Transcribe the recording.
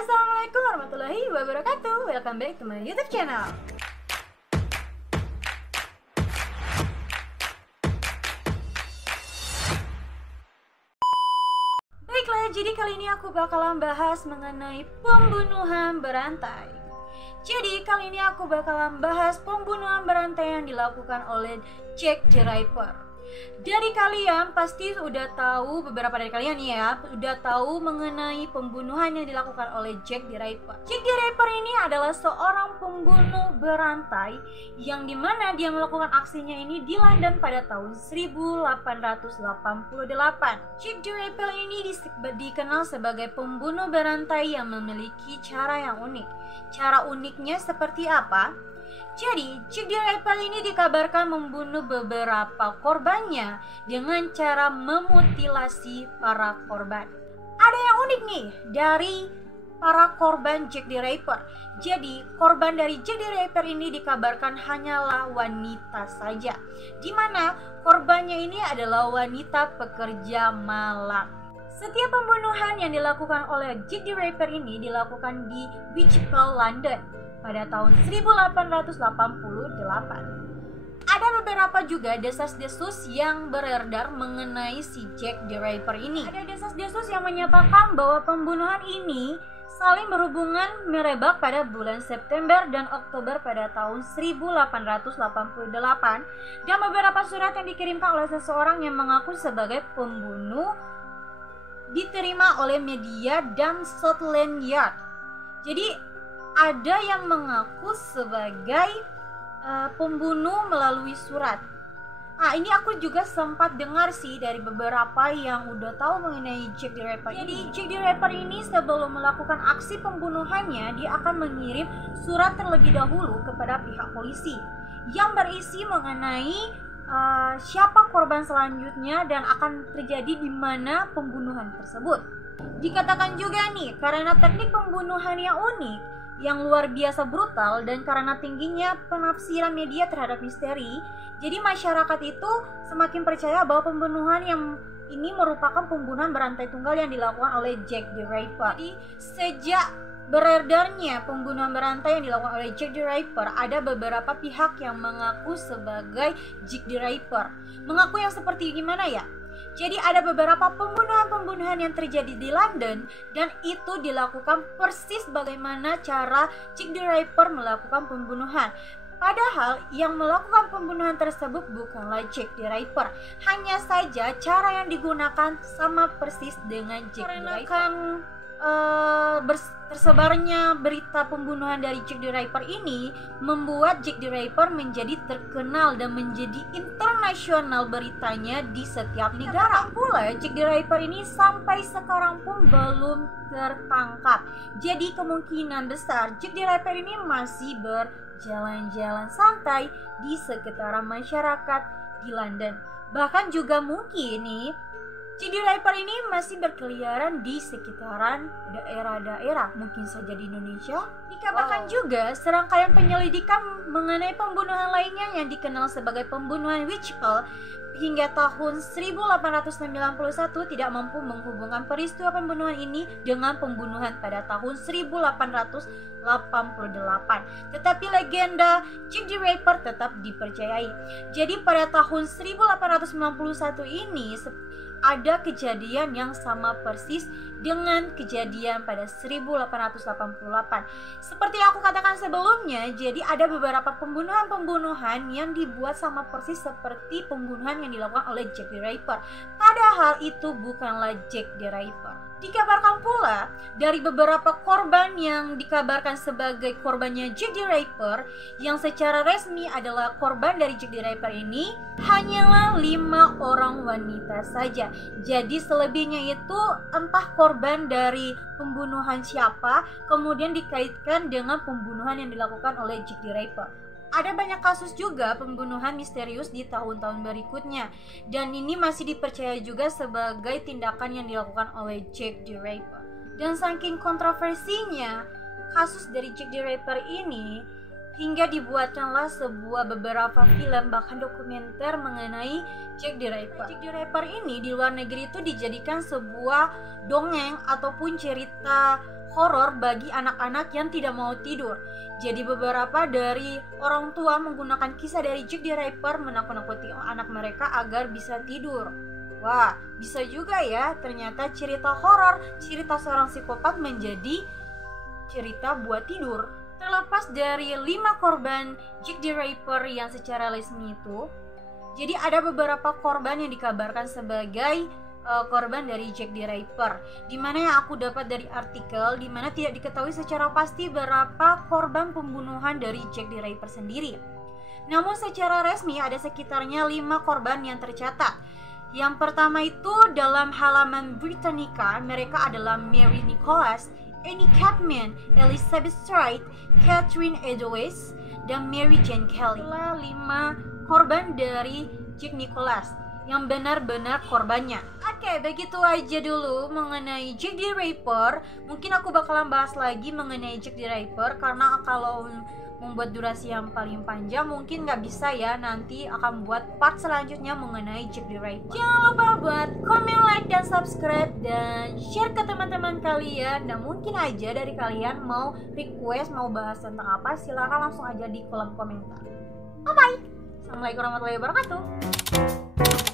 Assalamualaikum warahmatullahi wabarakatuh. Welcome back to my YouTube channel. Baiklah, jadi kali ini aku bakalan bahas mengenai pembunuhan berantai. Jadi kali ini aku bakalan bahas pembunuhan berantai yang dilakukan oleh Jack the Ripper. Dari kalian pasti udah tahu, beberapa dari kalian ya, udah tahu mengenai pembunuhan yang dilakukan oleh Jack the Ripper. Jack the Ripper ini adalah seorang pembunuh berantai yang dimana dia melakukan aksinya ini di London pada tahun 1888. Jack the Ripper ini dikenal sebagai pembunuh berantai yang memiliki cara yang unik. Cara uniknya seperti apa? Jadi, Jack the Ripper ini dikabarkan membunuh beberapa korbannya dengan cara memutilasi para korban. Ada yang unik nih dari para korban Jack the Ripper. Jadi, korban dari Jack the Ripper ini dikabarkan hanyalah wanita saja, di mana korbannya ini adalah wanita pekerja malam. Setiap pembunuhan yang dilakukan oleh Jack the Ripper ini dilakukan di Whitechapel, London pada tahun 1888. Ada beberapa juga desas-desus yang beredar mengenai si Jack the Ripper ini. Ada desas-desus yang menyatakan bahwa pembunuhan ini saling berhubungan merebak pada bulan September dan Oktober pada tahun 1888, dan beberapa surat yang dikirimkan oleh seseorang yang mengaku sebagai pembunuh diterima oleh media dan Scotland Yard. Jadi ada yang mengaku sebagai pembunuh melalui surat. Ini aku juga sempat dengar sih dari beberapa yang udah tahu mengenai Jack the Ripper. Jadi Jack the Ripper ini sebelum melakukan aksi pembunuhannya, dia akan mengirim surat terlebih dahulu kepada pihak polisi yang berisi mengenai siapa korban selanjutnya dan akan terjadi di mana pembunuhan tersebut. Dikatakan juga nih, karena teknik pembunuhan yang unik, yang luar biasa brutal, dan karena tingginya penafsiran media terhadap misteri, jadi masyarakat itu semakin percaya bahwa pembunuhan yang ini merupakan pembunuhan berantai tunggal yang dilakukan oleh Jack the Ripper. Jadi sejak beredarnya pembunuhan berantai yang dilakukan oleh Jack the Ripper, ada beberapa pihak yang mengaku sebagai Jack the Ripper. Mengaku yang seperti gimana ya? Jadi ada beberapa pembunuhan-pembunuhan yang terjadi di London, dan itu dilakukan persis bagaimana cara Jack the Ripper melakukan pembunuhan. Padahal yang melakukan pembunuhan tersebut bukanlah Jack the Ripper, hanya saja cara yang digunakan sama persis dengan Jack the Ripper. Tersebarnya berita pembunuhan dari Jack the Ripper ini membuat Jack the Ripper menjadi terkenal dan menjadi internasional beritanya di setiap negara. Pula Jack the Ripper ini sampai sekarang pun belum tertangkap. Jadi kemungkinan besar Jack the Ripper ini masih berjalan-jalan santai di sekitaran masyarakat di London. Bahkan juga mungkin nih Jack the Ripper ini masih berkeliaran di sekitaran daerah-daerah, mungkin saja di Indonesia. Dikabarkan juga serangkaian penyelidikan mengenai pembunuhan lainnya yang dikenal sebagai pembunuhan Whitechapel hingga tahun 1891 tidak mampu menghubungkan peristiwa pembunuhan ini dengan pembunuhan pada tahun 1888. Tetapi legenda Jack the Ripper tetap dipercayai. Jadi pada tahun 1891 ini ada kejadian yang sama persis dengan kejadian pada 1888. Seperti yang aku katakan sebelumnya, jadi ada beberapa pembunuhan-pembunuhan yang dibuat sama persis seperti pembunuhan yang dilakukan oleh Jack the Ripper. Padahal itu bukanlah Jack the Ripper. Dikabarkan pula dari beberapa korban yang dikabarkan sebagai korbannya Jack the Ripper, yang secara resmi adalah korban dari Jack the Ripper ini hanyalah 5 orang wanita saja. Jadi selebihnya itu entah korban dari pembunuhan siapa, kemudian dikaitkan dengan pembunuhan yang dilakukan oleh Jack the Ripper. Ada banyak kasus juga pembunuhan misterius di tahun-tahun berikutnya, dan ini masih dipercaya juga sebagai tindakan yang dilakukan oleh Jack the Ripper. Dan saking kontroversinya kasus dari Jack the Ripper ini, hingga dibuatkanlah beberapa film bahkan dokumenter mengenai Jack the Ripper. Jack the Ripper ini di luar negeri itu dijadikan sebuah dongeng ataupun cerita horor bagi anak-anak yang tidak mau tidur. Jadi beberapa dari orang tua menggunakan kisah dari Jack the Ripper menakut-nakuti anak mereka agar bisa tidur. Wah, bisa juga ya, ternyata cerita horor, cerita seorang psikopat menjadi cerita buat tidur. Terlepas dari 5 korban Jack the Ripper yang secara resmi itu, jadi ada beberapa korban yang dikabarkan sebagai korban dari Jack the Ripper, dimana yang aku dapat dari artikel, dimana tidak diketahui secara pasti berapa korban pembunuhan dari Jack the Ripper sendiri. Namun secara resmi ada sekitarnya 5 korban yang tercatat. Yang pertama itu dalam halaman Britannica, mereka adalah Mary Nicholas, Annie Chapman, Elizabeth Stride, Catherine Eddowes, dan Mary Jane Kelly. 5 korban dari Jack Nicholas yang benar-benar korbannya. Oke, begitu aja dulu mengenai Jack the Ripper. Mungkin aku bakalan bahas lagi mengenai Jack the Ripper, karena kalau membuat durasi yang paling panjang mungkin nggak bisa ya, nanti akan buat part selanjutnya mengenai Jack the Ripper. Jangan lupa buat komen, like, dan subscribe, dan share ke teman-teman kalian. Dan mungkin aja dari kalian mau request, mau bahas tentang apa, silahkan langsung aja di kolom komentar. Bye bye. Assalamualaikum warahmatullahi wabarakatuh.